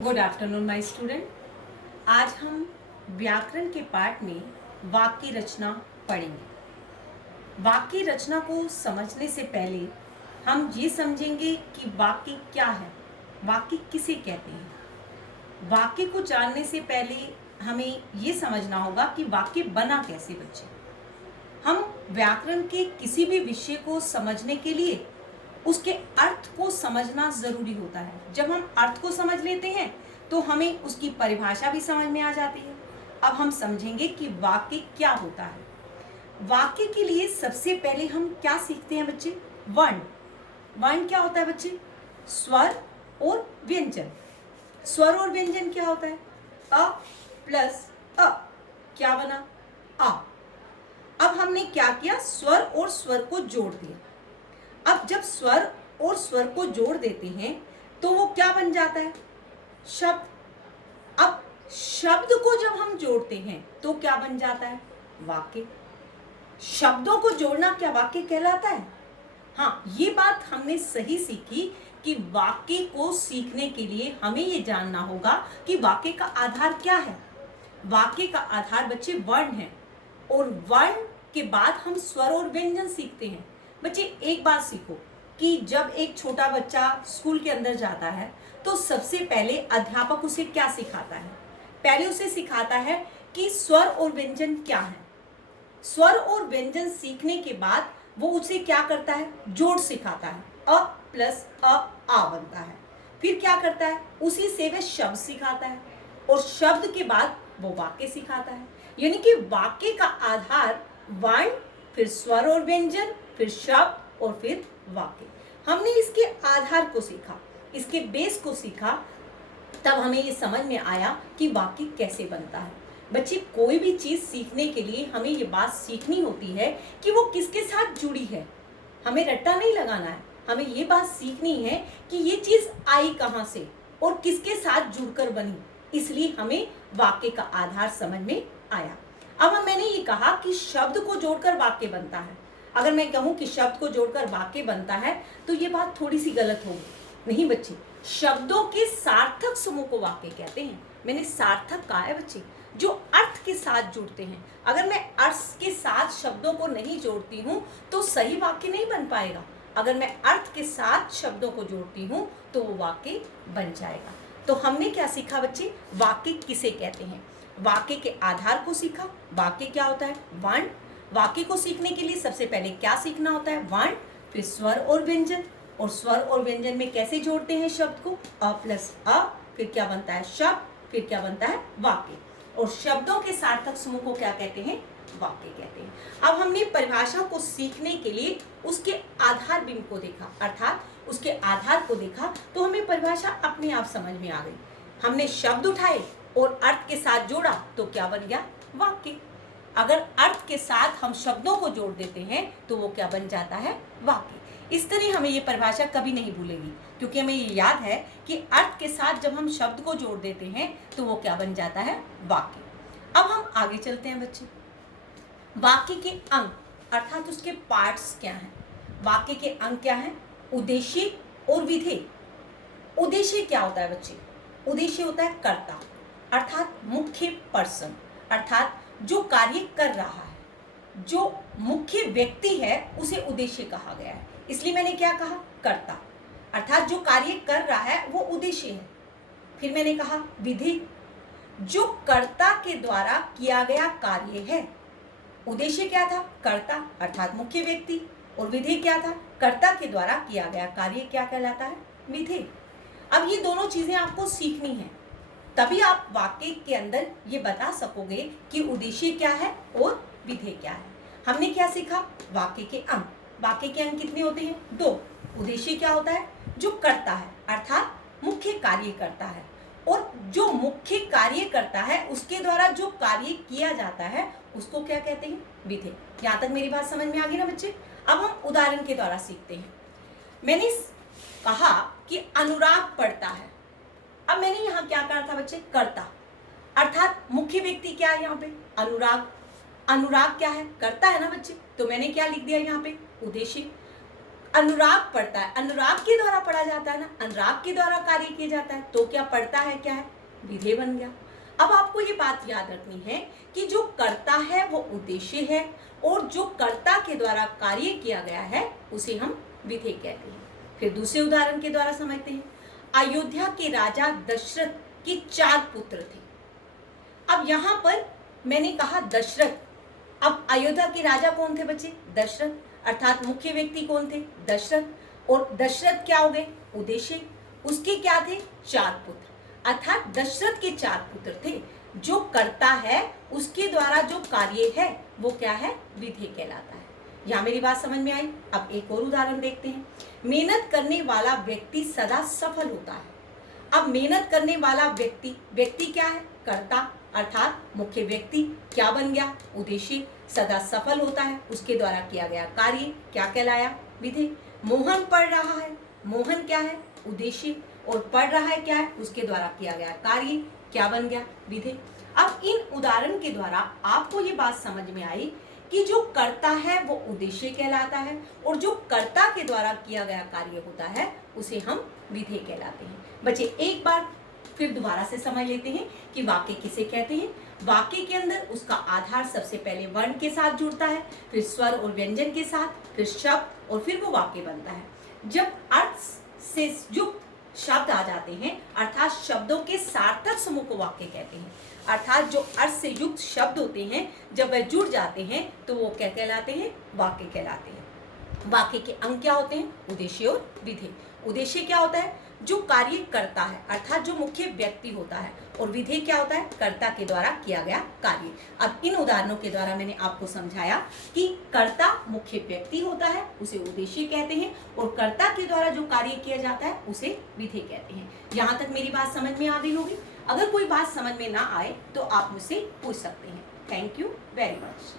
Good afternoon my student. आज हम व्याकरण के पाठ में वाक्य रचना पढ़ेंगे। वाक्य रचना को समझने से पहले हम ये समझेंगे कि वाक्य क्या है, वाक्य किसे कहते हैं। वाक्य को जानने से पहले हमें ये समझना होगा कि वाक्य बना कैसे। बच्चे, हम व्याकरण के किसी भी विषय को समझने के लिए उसके अर्थ को समझना जरूरी होता है। जब हम अर्थ को समझ लेते हैं तो हमें उसकी परिभाषा भी समझ में आ जाती है। अब हम समझेंगे कि वाक्य क्या होता है। वाक्य के लिए सबसे पहले हम क्या सीखते हैं बच्चे? वर्ण। वर्ण क्या होता है बच्चे? स्वर और व्यंजन। स्वर और व्यंजन क्या होता है? अ प्लस अ क्या बना? आ। अब हमने क्या किया? स्वर और स्वर को जोड़ दिया। अब जब स्वर और स्वर को जोड़ देते हैं तो वो क्या बन जाता है? शब्द। अब शब्द को जब हम जोड़ते हैं तो क्या बन जाता है? वाक्य। शब्दों को जोड़ना क्या वाक्य कहलाता है? हाँ, ये बात हमने सही सीखी कि वाक्य को सीखने के लिए हमें ये जानना होगा कि वाक्य का आधार क्या है। वाक्य का आधार बच्चे वर्ण है, और वर्ण के बाद हम स्वर और व्यंजन सीखते हैं। बच्चे, एक बात सीखो कि जब एक छोटा बच्चा स्कूल के अंदर जाता है तो सबसे पहले अध्यापक उसे क्या सिखाता है? पहले उसे सिखाता है कि स्वर और व्यंजन क्या है। स्वर और व्यंजन सीखने के बाद वो उसे क्या करता है? जोड़ सिखाता है। अ प्लस अ आ बनता है। फिर क्या करता है? उसी से वह शब्द सिखाता है, और शब्द के बाद वो वाक्य सिखाता है। यानी कि वाक्य का आधार वर्ण, फिर स्वर और व्यंजन, फिर शब्द और फिर वाक्य। हमने इसके आधार को सीखा, इसके बेस को सीखा, तब हमें ये समझ में आया कि वाक्य कैसे बनता है। बच्चे, कोई भी चीज सीखने के लिए हमें ये बात सीखनी होती है कि वो किसके साथ जुड़ी है। हमें रट्टा नहीं लगाना है, हमें ये बात सीखनी है कि ये चीज आई कहाँ से और किसके साथ जुड़कर बनी। इसलिए हमें वाक्य का आधार समझ में आया। अब मैंने ये कहा कि शब्द को जोड़कर वाक्य बनता है। अगर मैं कहूं कि शब्द को जोड़कर वाक्य बनता है तो ये बात थोड़ी सी गलत होगी। नहीं बच्चे, शब्दों के सार्थक समूह को वाक्य कहते हैं। मैंने सार्थक कहा है बच्चे, जो अर्थ के साथ जुड़ते हैं। अगर मैं अर्थ के साथ शब्दों को नहीं जोड़ती हूँ तो सही वाक्य नहीं बन पाएगा। अगर मैं अर्थ के साथ शब्दों को जोड़ती हूँ तो वो वाक्य बन जाएगा। तो हमने क्या सीखा बच्चे? वाक्य किसे कहते हैं। वाक्य के आधार को सीखा। वाक्य क्या होता है? वर्ण। वाक्य को सीखने के लिए सबसे पहले क्या सीखना होता है? वर्ण, फिर स्वर और व्यंजन। और स्वर और व्यंजन में कैसे जोड़ते हैं शब्द को? अ प्लस अ, फिर क्या बनता है? शब्द, फिर क्या बनता है? वाक्य। और शब्दों के सार्थक समूह को क्या कहते हैं? वाक्य कहते हैं। अब हमने परिभाषा को सीखने के लिए उसके आधार बिंब को देखा, अर्थात उसके आधार को देखा, तो हमें परिभाषा अपने आप समझ में आ गई। हमने शब्द उठाए और अर्थ के साथ जोड़ा तो क्या बन गया? वाक्य। अगर अर्थ के साथ हम शब्दों को जोड़ देते हैं तो वो क्या बन जाता है? वाक्य। इस तरह हमें ये परिभाषा कभी नहीं भूलेगी, क्योंकि हमें ये याद है कि अर्थ के साथ जब हम शब्द को जोड़ देते हैं तो वो क्या बन जाता है? वाक्य। अब हम आगे चलते हैं बच्चे। वाक्य के अंग अर्थात उसके पार्ट्स क्या हैं? वाक्य के अंग क्या हैं? उद्देश्य और विधेय। उद्देश्य क्या होता है बच्चे? उद्देश्य होता है कर्ता, अर्थात मुख्य पर्सन, अर्थात जो कार्य कर रहा है, जो मुख्य व्यक्ति है उसे उद्देश्य कहा गया है। इसलिए मैंने क्या कहा? कर्ता, अर्थात जो कार्य कर रहा है वो उद्देश्य है। फिर मैंने कहा विधि, जो कर्ता के द्वारा किया गया कार्य है। उद्देश्य क्या था? कर्ता अर्थात मुख्य व्यक्ति, और विधि क्या था? कर्ता के द्वारा किया गया कार्य क्या कहलाता है? विधि। अब ये दोनों चीजें आपको सीखनी है, तभी आप वाक्य के अंदर ये बता सकोगे कि उद्देश्य क्या है और विधेय क्या है। हमने क्या सीखा? वाक्य के अंग। वाक्य के अंग कितने होते हैं? 2। उद्देश्य क्या होता है? जो करता है अर्थात मुख्य कार्य करता है, और जो मुख्य कार्य करता है उसके द्वारा जो कार्य किया जाता है उसको क्या कहते हैं? विधेय। यहाँ तक मेरी बात समझ में आ गई ना बच्चे? अब हम उदाहरण के द्वारा सीखते हैं। मैंने कहा कि अनुराग पढ़ता है। अब मैंने यहाँ क्या कहा था बच्चे? कर्ता, अर्थात मुख्य व्यक्ति क्या है यहाँ पे? अनुराग। अनुराग क्या है? कर्ता है ना बच्चे, तो मैंने क्या लिख दिया यहाँ पे? उद्देश्य। अनुराग पढ़ता है, अनुराग के द्वारा पढ़ा जाता है ना, अनुराग के द्वारा कार्य किया जाता है, तो क्या पढ़ता है, क्या है, विधेय बन गया। अब आपको ये बात याद रखनी है कि जो कर्ता है वो उद्देश्य है और जो कर्ता के द्वारा कार्य किया गया है उसे हम विधेय कहते हैं। फिर दूसरे उदाहरण के द्वारा समझते हैं। अयोध्या के राजा दशरथ के 4 पुत्र थे। अब यहां पर मैंने कहा दशरथ, अब अयोध्या के राजा कौन थे बच्चे, दशरथ, अर्थात मुख्य व्यक्ति कौन थे, दशरथ, और दशरथ क्या हो गए, उद्देश्य, उसके क्या थे, 4 पुत्र, अर्थात दशरथ के 4 पुत्र थे। जो कर्ता है उसके द्वारा जो कार्य है वो क्या है, विधेय कहलाता है। यहां मेरी बात समझ में आई। अब एक और उदाहरण देखते हैं। मेहनत करने वाला व्यक्ति सदा सफल होता है। अब मेहनत करने वाला व्यक्ति, व्यक्ति क्या है, कर्ता, अर्थात मुख्य व्यक्ति क्या बन गया, उद्देश्य, सदा सफल होता है, उसके द्वारा किया गया कार्य क्या कहलाया, विधेय। मोहन पढ़ रहा है, मोहन क्या है, उद्देश्य, और पढ़ रहा है क्या है, उसके द्वारा किया गया कार्य क्या बन गया, विधेय। अब इन उदाहरण के द्वारा आपको ये बात समझ में आई कि जो कर्ता है वो उद्देश्य कहलाता है और जो कर्ता के द्वारा किया गया कार्य होता है उसे हम विधेय कहलाते हैं। बच्चे एक बार फिर दोबारा से समझ लेते हैं कि वाक्य किसे कहते हैं। वाक्य के अंदर उसका आधार सबसे पहले वर्ण के साथ जुड़ता है, फिर स्वर और व्यंजन के साथ, फिर शब्द, और फिर वो वाक्य बनता है। जब अर्थ से युक्त शब्द आ जाते हैं, अर्थात शब्दों के सार्थक समूह को वाक्य कहते हैं, अर्थात जो अर्थ से युक्त शब्द होते हैं जब वह जुड़ जाते हैं तो वो क्या कहलाते हैं, वाक्य कहलाते हैं। वाक्य के अंग क्या होते हैं, उद्देश्य और विधेय। उद्देश्य क्या होता है, जो कार्य करता है, अर्थात जो मुख्य व्यक्ति होता है, और विधेय क्या होता है, कर्ता के द्वारा किया गया कार्य। अब इन उदाहरणों के द्वारा मैंने आपको समझाया कि कर्ता मुख्य व्यक्ति होता है, उसे उद्देश्य कहते हैं, और कर्ता के द्वारा जो कार्य किया जाता है उसे विधेय कहते हैं। यहाँ तक मेरी बात समझ में आ गई होगी। अगर कोई बात समझ में ना आए तो आप मुझसे पूछ सकते हैं। Thank you very much.